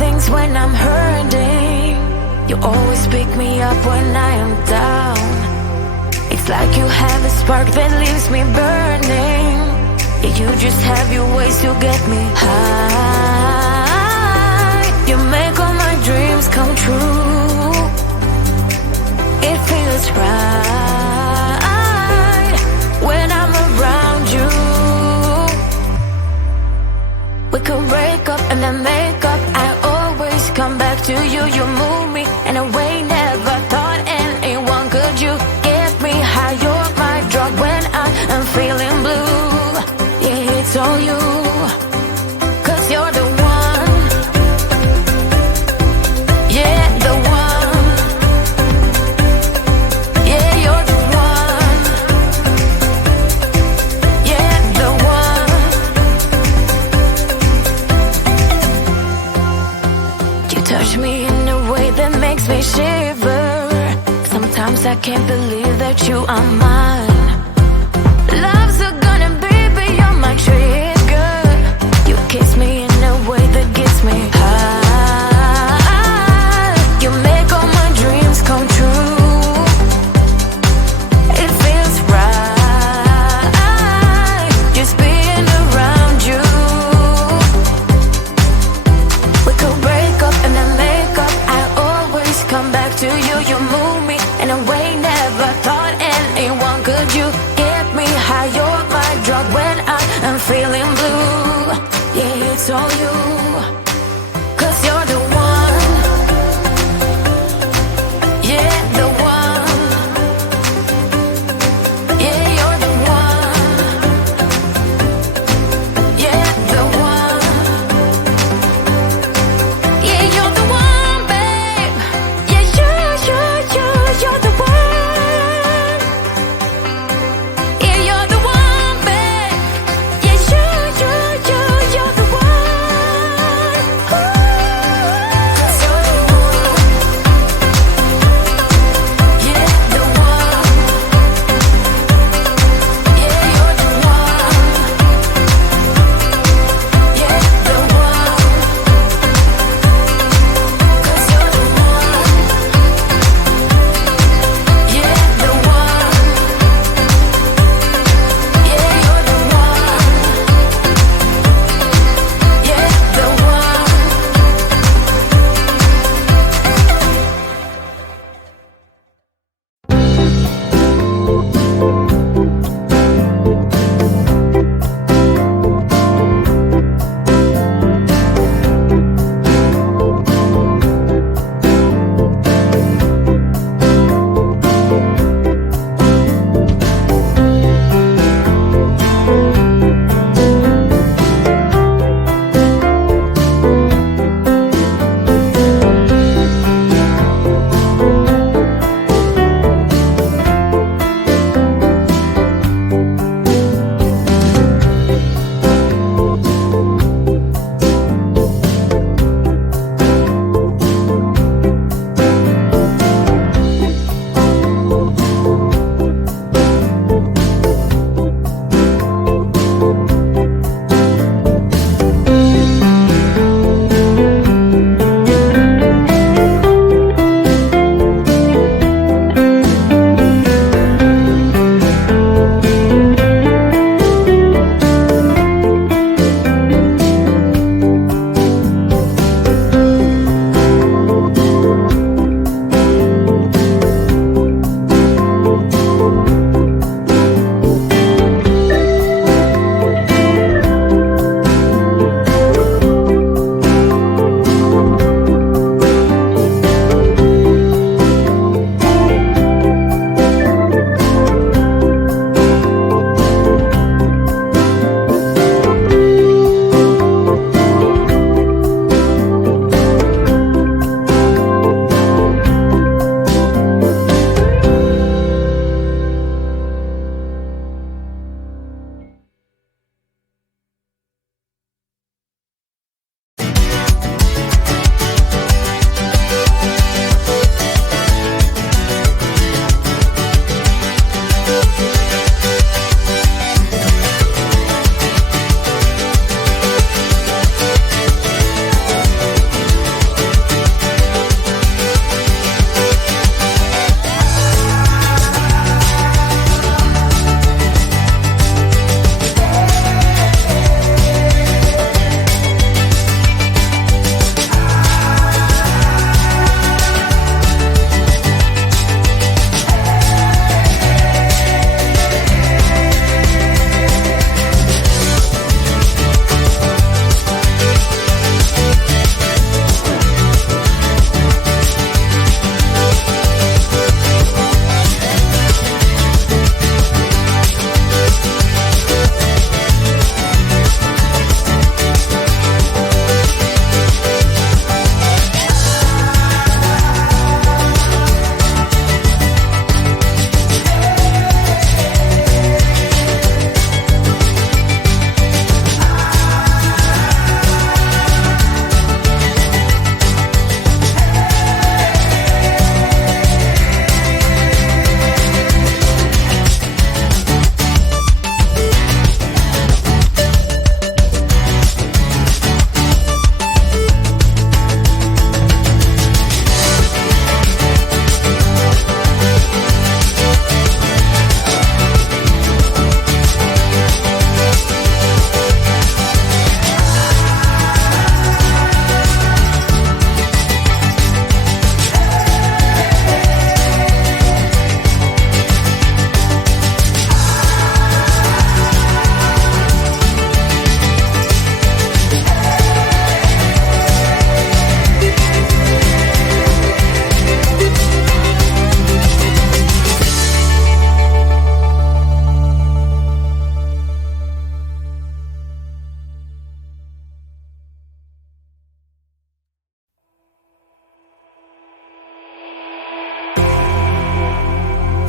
things when I'm hurting. You always pick me up when I am down. It's like you have a spark that leaves me burning. Yeah, you just have your ways to get me high. You make all my dreams come true. It feels right when I'm around you. We could break up and then make up. I always come back to you. You move me in a way never thought anyone could. You get me high. You're my drug when I am feeling blue. Yeah, it's all you, 'cause you're the one. Yeah, the one. Yeah, you're the one. Yeah, the one. You touch me in a way that makes me shiver. Sometimes I can't believe that you are mine. Love's gonna be beyond my trigger. You kiss me in a way that gets me high. You make all my dreams come true. It feels right just being around you. We could break up and then make up. I always come back to you. You move me in a way never thought anyone could. You get me high. You're my drug when I am feeling blue. Yeah, it's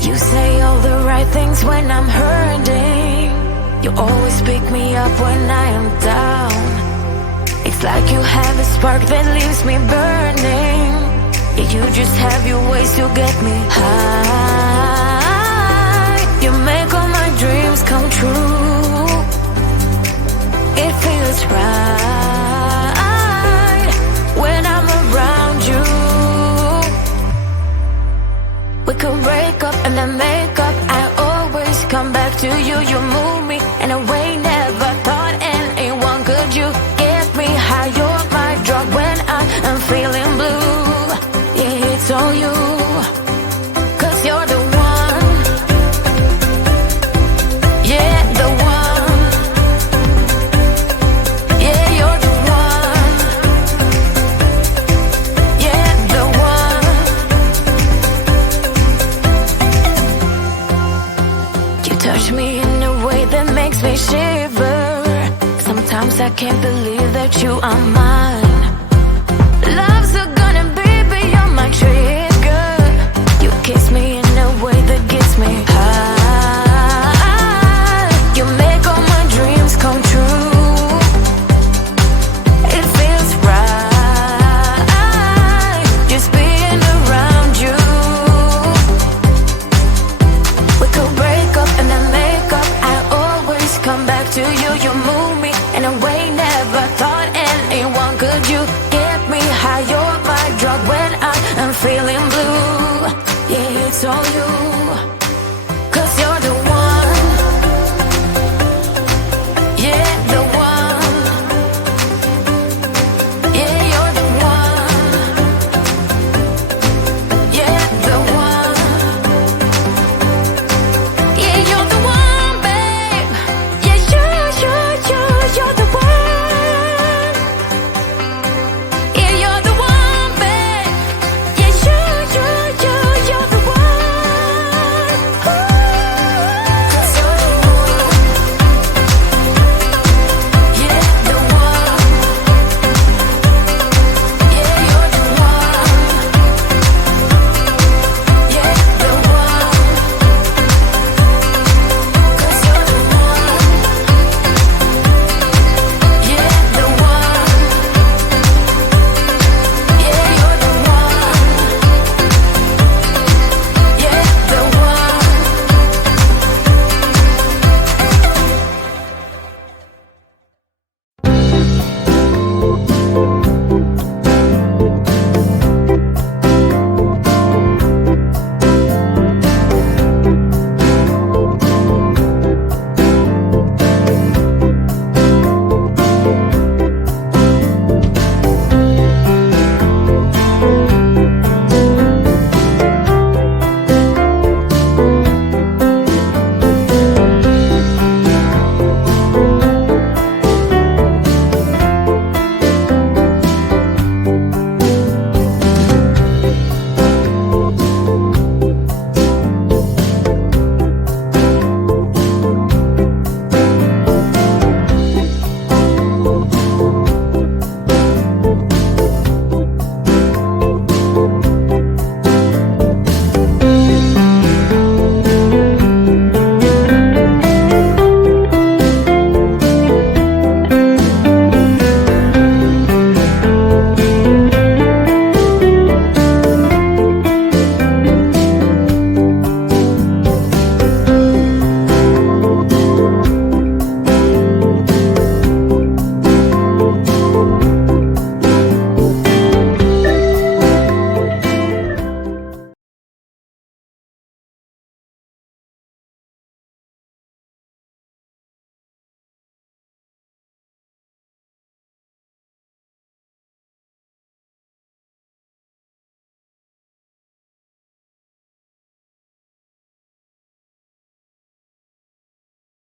You say all the right things when I'm hurting. You always pick me up when I am down. It's like you have a spark that leaves me burning. Yeah, you just have your ways to get me high. You make all my dreams come true. It feels right when I'm around you. We could break up and then make up. I always come back to you. You move me in a way never thought anyone could. You get me high. You're my drug when I am feeling blue. Yeah, it's all you, 'cause you're the one. Yeah, the one. Yeah, you're the one. Yeah, the one. You touch me in a way that makes me shiver. Sometimes I can't believe that you are mine. Love's gonna be beyond my trigger. You kiss me in a way that gets me high. You make all my dreams come true. It feels right just being around you. We could break up and then make up. I always come back to you. You move me in a way never thought anyone could. You get me high. You're my drug when I am feeling blue. Yeah, it's all you.